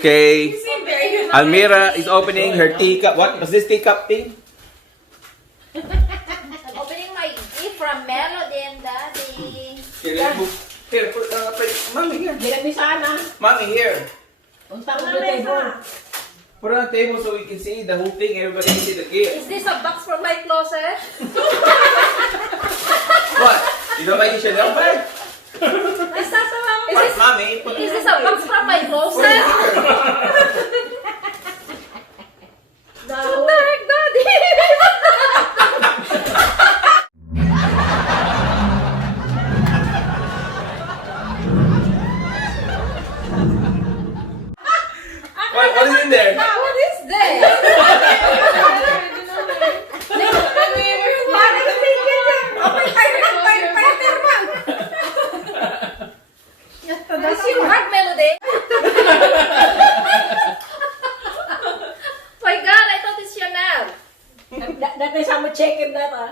Okay. Almira is opening her teacup. What was this teacup thing? I'm opening my gift from Melody and Daddy. Here, put, mommy here. Bilang ni sana. Mommy here. Unta ko the table. Put it on the table so we can see the whole thing. Everybody can see the gift. Is this a box from my closet? What? You don't like the Chanel bag? Is that Is this, mommy, put Is this a box from my put it closet? here. What the heck, Daddy? What is in there? What is this? Is your heart, Melody? My God, I thought it's Chanel. Dati sa mo check him that ah.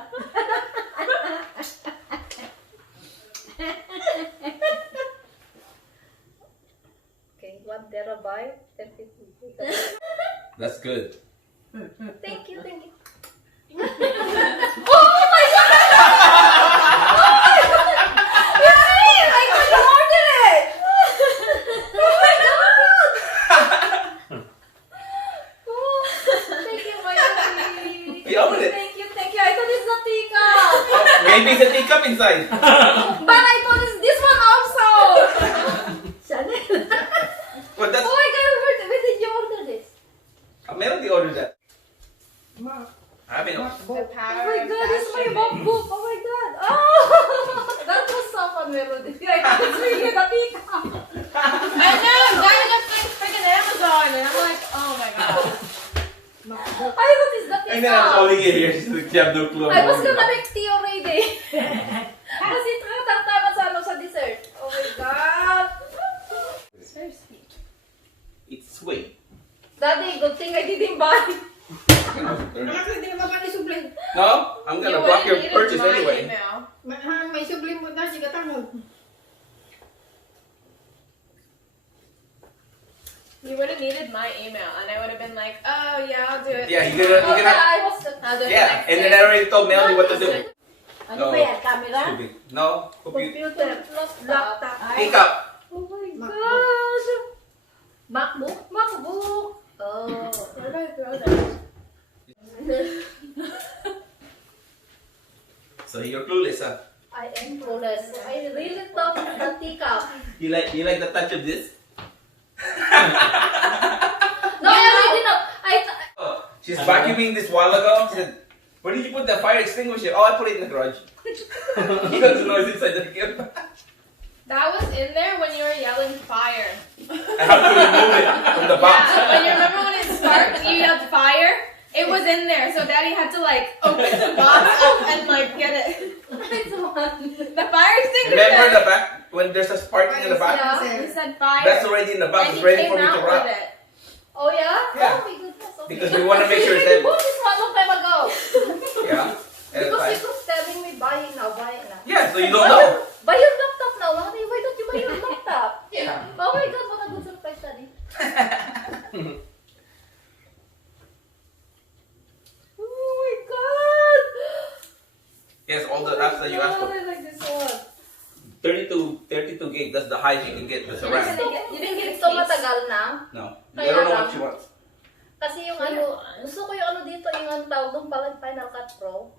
Okay, 1 terabyte. 32. That's good. Thank you, thank you. Oh my God! Yay! I couldn't order it! Oh my God! Oh, thank you, my baby. You open it. Thank you, thank you. I thought it's a teacup. Maybe it's a teacup inside. But I thought it's this one also. Chanel. Well, that's Oh my God, where did you order this? Melody ordered that. Ma. I mean, Oh my God, it's my book. Oh my God. Oh, that was so fun, Melody. I thought it's really the teacup. I know, I'm buying up like freaking Amazon, and I'm like, oh my god. I thought it's the and then I'm teacup. calling it here. She's like, you have no clue. I was gonna make tea already. Kasi tama sa ano sa dessert. Oh my God. So sweet. It's sweet. Daddy, good thing I didn't buy. Nakakita din naman ni sublim. No, I'm gonna block your purchase anyway. May sublim mo na si katangod. You would have needed my email, and I would have been like, oh yeah, I'll do it. Yeah, you're Oh gonna. yeah, I was I'll do it Yeah, the next and then day. I already told Melody what to do. Ano ba yan? Camera? Stupid. No, computer. Computer. Laptop. Teacup. Oh my MacBook. God. MacBook? MacBook. Oh. Where do I throw that? So you're clueless, huh? I am clueless. I really thought it's the teacup. You like the touch of this? No, I really know. Oh, she's vacuuming this while ago. She said, "Where did you put the fire extinguisher?" Oh, I put it in the garage. He doesn't know it's inside the gift. That was in there when you were yelling fire. I have to remove it from the box. Yeah, when you remember when it sparked and you yelled fire? It was in there, so Daddy had to like open the box up and like get it. The fire extinguisher. Remember the back when there's a sparking in the back? Yeah, he said fire. That's already in the box. and It's he ready came for me to out wrap. with it. Oh yeah? Yeah. Oh my goodness. Okay. Because we want to make sure it's You heavy. bought this one long time ago. Yeah. And it's Because fine. you keep telling me buy it now, buy it now. Yeah. So you don't know. Buy your laptop now, Mommy. Why don't you buy your laptop? Yeah. Oh my God, what a good surprise, Daddy. Oh my God. Yes, all the apps that you asked Oh, for. I like this one. 32 gig. That's the highest you can get. That's a RAM. You think it's so matagal na? No. I don't know what she wants. Kasi yung ano, gusto ko yung ano dito, yung ano tawag doon pala, Final Cut Pro.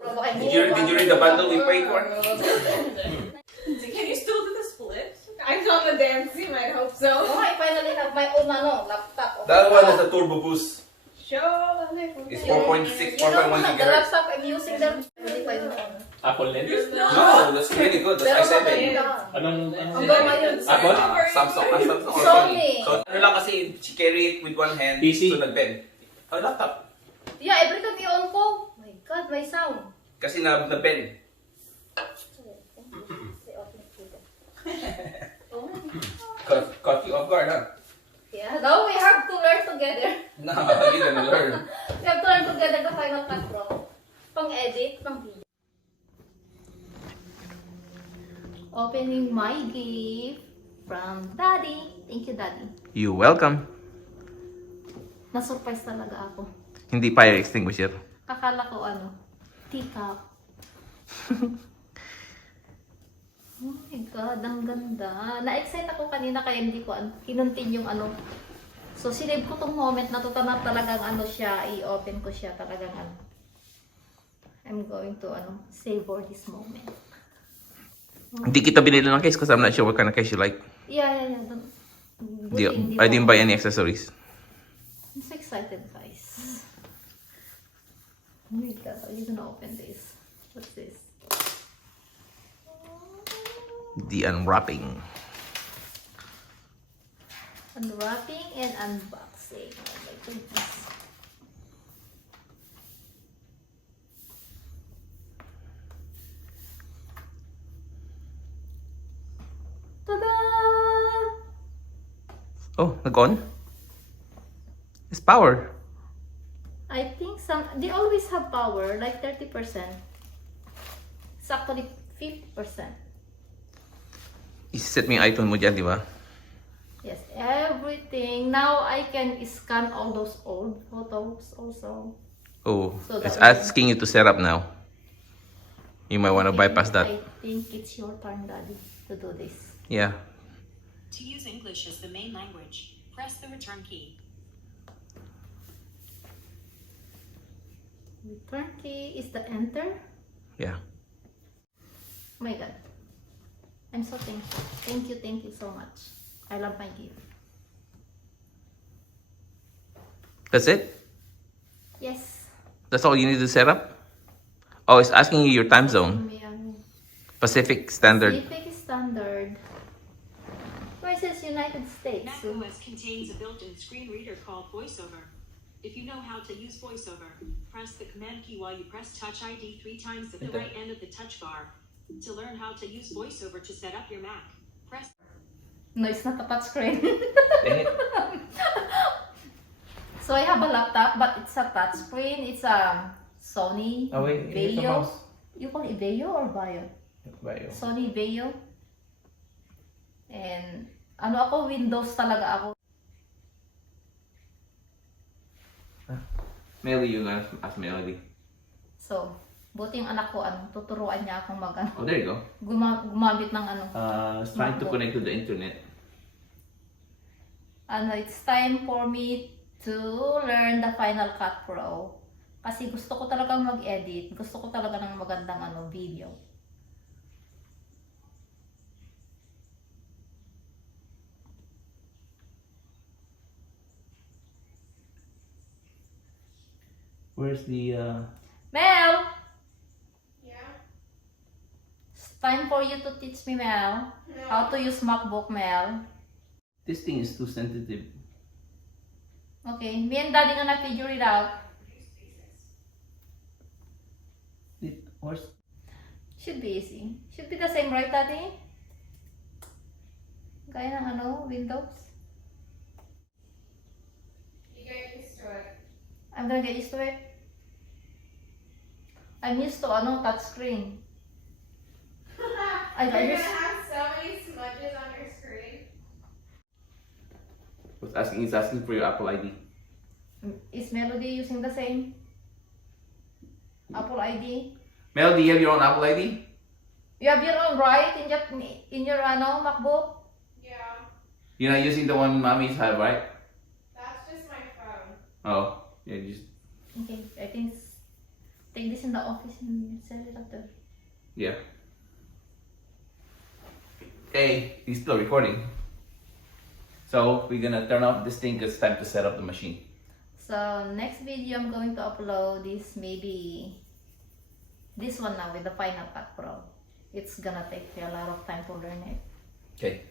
Did you read the bundle we paid for? Can you still do the split? I'm on the dance team, I hope so. Oh, I finally have my own ano, laptop. That one is a turbo boost. Show It's 4.6, You know, 4.1 the gigahertz. laptop I'm using them, hindi pa yung ano. Apple lens? No, that's really good. Pero That's i7. maganda. Anong Ang gama yun. Apple? Samsung. Samsung or Sony. So, ano lang kasi, she carry it with one hand, PC. so nag-bend. Oh, laptop. Yeah, every time i-on ko, my God, my sound. Kasi na-bend. Oh. Caught you off guard, huh? Yeah, now we have to learn together. No, you're gonna learn. We have to learn together the Final Cut Pro. Pang-edit ng video. Opening my gift. from Daddy. Thank you, Daddy. You welcome. Na-surprise talaga ako. Hindi fire extinguisher. Akala ko teacup. Oh my God, ang ganda. Na-excite ako kanina kaya hindi ko kinuntin yung So, sinave ko tong moment na to na talagang siya, i-open ko siya talagang I'm going to savor this moment. Hindi kita binili ng case because I'm not sure what kind of case you like. Yeah. I didn't buy any accessories. I'm so excited, guys. Oh my God, are you gonna open this? What's this? The unwrapping. Unwrapping and unboxing. Oh my goodness. Tada! Oh, nag-on? It's power. I think they always have power, like 30%. It's actually 50%. I-set mo yung iPhone mo dyan, di ba? Yes, everything. Now I can scan all those old photos also. Oh, So it's that we- asking you to set up now. You might want to bypass that. I think it's your turn, Daddy, to do this. Yeah. To use English as the main language, press the return key. Return key is the enter. Yeah. Oh my God. I'm so thankful. Thank you so much. I love my gift. That's it? Yes. That's all you need to set up? Oh, it's asking you your time zone. Pacific Standard. Pacific Standard. Where it says United States. macOS contains a built-in screen reader called VoiceOver. If you know how to use VoiceOver, press the command key while you press Touch ID 3 times at the right end of the touch bar. To learn how to use VoiceOver to set up your Mac, press... No, it's not a touchscreen. Dang it. So I have a laptop, but it's a touchscreen. It's a Sony Oh, wait, here's the Vaio. mouse. You call it Vaio or Vaio? Bio. Sony Vaio. And ako, Windows talaga ako. Melody, you're gonna ask Melody. So, buti yung anak ko, tuturuan niya akong Oh, there you go. gumamit ng It's trying to connect to the internet. It's time for me to learn the Final Cut Pro. Kasi gusto ko talagang mag-edit. Gusto ko talaga ng magandang video. Where's the Mel! Yeah. It's time for you to teach me, Mel. How to use MacBook, Mel. This thing is too sensitive. Okay, me and Daddy gonna figure it out. Where's Should be easy. Should be the same, right, Daddy? Gaya ng Windows. You get used to it. I'm gonna get used to it. I'm used to touchscreen. You're gonna have so many smudges on your screen. He's asking for your Apple ID. Is Melody using the same Apple ID? Melody, you have your own Apple ID? You have your own, right? In your MacBook? Yeah, You're not using the one mommy's have, right? that's just my phone. Oh, yeah, just Okay, I think take this in the office and set it up there. yeah. Hey, he's still recording. So we're gonna turn off this thing because it's time to set up the machine. So next video I'm going to upload this, maybe this one now with the Final Cut Pro. It's gonna take me a lot of time to learn it. Okay.